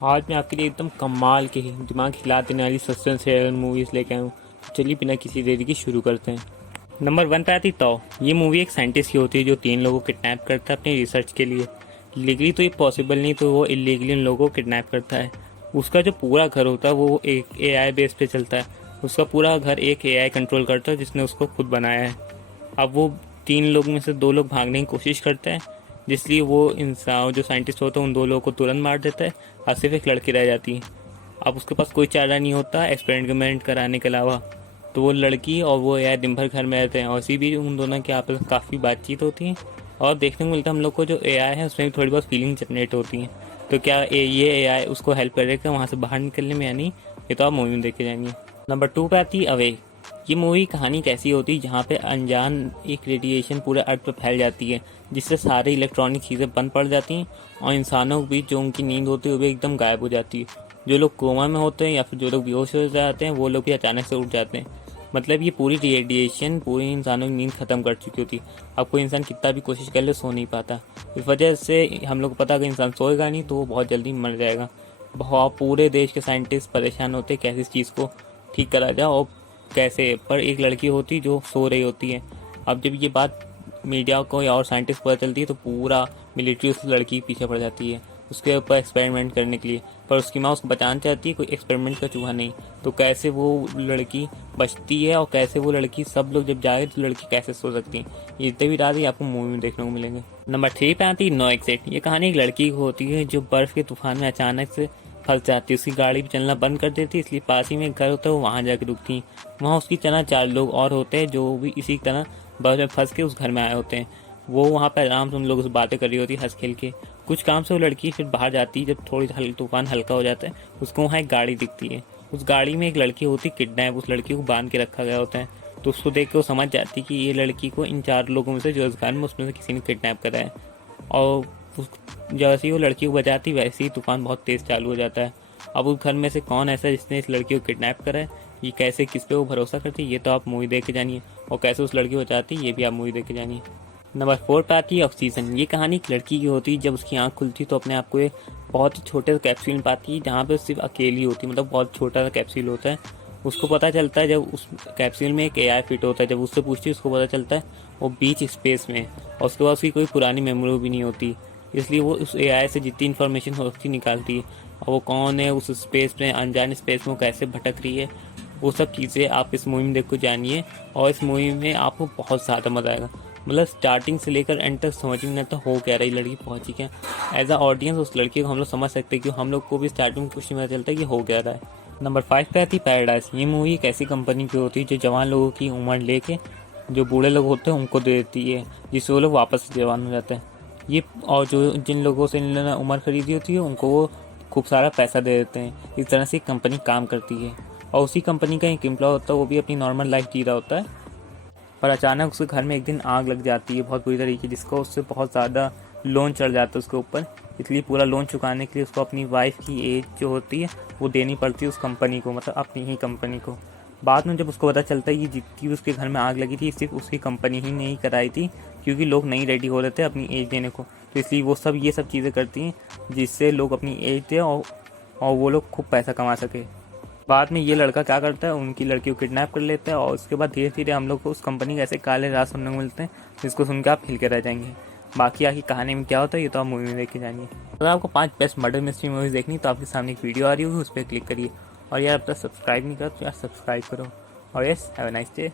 आज मैं आपके लिए एकदम कमाल के दिमाग हिला देने वाली सस्पेंस थ्रिलर मूवीज़ लेके आया हूँ। चलिए बिना किसी देरी के शुरू करते हैं। नंबर 1 पे आती ताओ। ये मूवी एक साइंटिस्ट की होती है जो 3 लोगों को किडनैप करता है अपनी रिसर्च के लिए। लीगली तो ये पॉसिबल नहीं, तो वो इलीगली उन लोगों को किडनैप करता है। उसका जो पूरा घर होता है वो एक एआई बेस पे चलता है। उसका पूरा घर एक एआई कंट्रोल करता है जिसने उसको खुद बनाया है। अब वो 3 लोग में से 2 लोग भागने की कोशिश करते हैं, जिसलिए वो इंसान जो साइंटिस्ट होता है उन 2 लोगों को तुरंत मार देता है और सिर्फ एक लड़की रह जाती है। अब उसके पास कोई चारा नहीं होता एक्सपेरिमेंट कराने के अलावा, तो वो लड़की और वो यार दिन भर घर में रहते हैं और इसी भी उन दोनों की आपस में काफ़ी बातचीत होती है। और देखने को मिलता है हम लोग को जो एआई है उसमें भी थोड़ी बहुत फीलिंग जनरेट होती हैं। तो क्या ये एआई उसको हेल्प करेगा वहाँ से बाहर निकलने में या नहीं, ये तो आप मूवी में देख के जाएंगे। नंबर 2 पे आती है अवे। ये मूवी कहानी कैसी होती है जहाँ पे अनजान एक रेडिएशन पूरे अर्थ पर फैल जाती है, जिससे सारी इलेक्ट्रॉनिक चीज़ें बंद पड़ जाती हैं और इंसानों के बीच जो उनकी नींद होती है वो भी एकदम गायब हो जाती है। जो लोग कोमा में होते हैं या फिर जो लोग बेहोश हो जाते हैं वो लोग भी अचानक से उठ जाते हैं। मतलब ये पूरी रेडिएशन पूरी इंसानों की नींद ख़त्म कर चुकी होती है। अब कोई इंसान कितना भी कोशिश कर ले सो नहीं पाता। इस वजह से हम लोग को पता है कि इंसान सोएगा नहीं तो वो बहुत जल्दी मर जाएगा। बहुत पूरे देश के साइंटिस्ट परेशान होते हैं कैसे इस चीज़ को ठीक करा जाए और कैसे। पर एक लड़की होती जो सो रही होती है। अब जब ये बात मीडिया को या और साइंटिस्ट पता चलती है तो पूरा मिलिट्री उस लड़की के पीछे पड़ जाती है उसके ऊपर एक्सपेरिमेंट करने के लिए। पर उसकी माँ उसको बचाना चाहती है, कोई एक्सपेरिमेंट का चूहा नहीं। तो कैसे वो लड़की बचती है और कैसे वो लड़की, सब लोग जब जाए तो लड़की कैसे सो सकती है, ये इतने भी रात ही आपको मूवी में देखने को मिलेंगे। नंबर 3 पे आती है नो एग्जिट। ये कहानी एक लड़की की होती है जो बर्फ़ के तूफान में अचानक से फंस जाती है। उसकी गाड़ी भी चलना बंद कर देती है, इसलिए पास ही में एक घर होता है वो वहाँ जाकर रुकती है। वहाँ उसकी तरह 4 लोग और होते हैं जो भी इसी तरह बर्फ में फंस के उस घर में आए होते हैं। वो वहाँ पर आराम से उन लोगों से बातें कर रही होती है हंस खेल के। कुछ काम से वो लड़की फिर बाहर जाती है। जब थोड़ी तूफान हल्का हो जाता है उसको वहाँ एक गाड़ी दिखती है। उस गाड़ी में एक लड़की होती है किडनैप, उस लड़की को बांध के रखा गया होता है। तो उसको देख के वो समझ जाती है कि ये लड़की को इन 4 लोगों में से जो इस घर में उसमें से किसी ने किडनैप करा है। और जैसे ही वो लड़की को बचाती वैसे ही तूफान बहुत तेज़ चालू हो जाता है। अब उस घर में से कौन ऐसा है जिसने इस लड़की को किडनैप करा है, ये कैसे किस पे वो भरोसा करती है, ये तो आप मूवी देख के जानिए। और कैसे उस लड़की को बचाती है ये भी आप मूवी देख के जानिए। नंबर 4 पे आती है ऑक्सीजन। ये कहानी एक लड़की की होती है। जब उसकी आँख खुलती तो अपने आप को एक बहुत ही छोटे से कैप्सूल में पाती है जहाँ पे सिर्फ अकेली होती है, मतलब बहुत छोटा सा कैप्सूल होता है। उसको पता चलता है जब उस कैप्सूल में एक एआई फिट होता है। जब उससे पूछती है उसको पता चलता है वो बीच स्पेस में, और उसके बाद उसकी कोई पुरानी मेमोरी भी नहीं होती। इसलिए वो उस एआई से जितनी इन्फॉर्मेशन होती निकालती है, और वो कौन है उस स्पेस में, अनजान स्पेस में वो कैसे भटक रही है, वो सब चीज़ें आप इस मूवी में देख को जानिए। और इस मूवी में आपको बहुत ज़्यादा मज़ा आएगा। मतलब स्टार्टिंग से लेकर एंड तक समझ में नहीं आता हो क्या रही लड़की पहुंची क्या। एज अ ऑडियंस उस लड़की को हम लोग समझ सकते हैं कि हम लोग को भी स्टार्टिंग में कुछ नहीं पता चलता कि हो क्या रहा है। नंबर 5 पे आती पैराडाइज। ये मूवी एक ऐसी कंपनी की होती है जो जवान लोगों की उम्र लेके जो बूढ़े लोग होते हैं उनको दे देती है, जिससे वो लोग वापस से जवान हो जाते हैं। ये और जो जिन लोगों से इन्होंने उम्र खरीदी होती है उनको वो खूब सारा पैसा दे देते हैं। इस तरह से कंपनी काम करती है। और उसी कंपनी का एक एम्प्लॉय होता है, वो भी अपनी नॉर्मल लाइफ जी रहा होता है। पर अचानक उसके घर में एक दिन आग लग जाती है बहुत बुरी तरीके, जिसको उससे बहुत ज़्यादा लोन चढ़ जाता है उसके ऊपर। इसलिए पूरा लोन चुकाने के लिए उसको अपनी वाइफ की एज जो होती है वो देनी पड़ती है उस कंपनी को, मतलब अपनी ही कंपनी को। बाद में जब उसको पता चलता है कि जितनी भी उसके घर में आग लगी थी सिर्फ उसकी कंपनी ही नहीं कराई थी, क्योंकि लोग नहीं रेडी हो रहे थे अपनी एज देने को। तो इसलिए वो सब ये सब चीज़ें करती हैं जिससे लोग अपनी एज दें और वो लोग खूब पैसा कमा सके। बाद में ये लड़का क्या करता है, उनकी लड़की को किडनैप कर लेता है। और उसके बाद धीरे धीरे हम लोग को उस कंपनी के ऐसे काले राज सुनने को मिलते हैं जिसको सुन के आप हिल के रह जाएंगे। बाकी आखिर कहानी में क्या होता है ये तो आप मूवी में देख के जानिए। अगर आपको 5 बेस्ट मर्डर मिस्ट्री मूवीज़ देखनी तो आपके सामने एक वीडियो आ रही होगी, उस पर क्लिक करिए। और यार अब तक सब्सक्राइब नहीं करो तो यार सब्सक्राइब करो। और yes, have a nice day.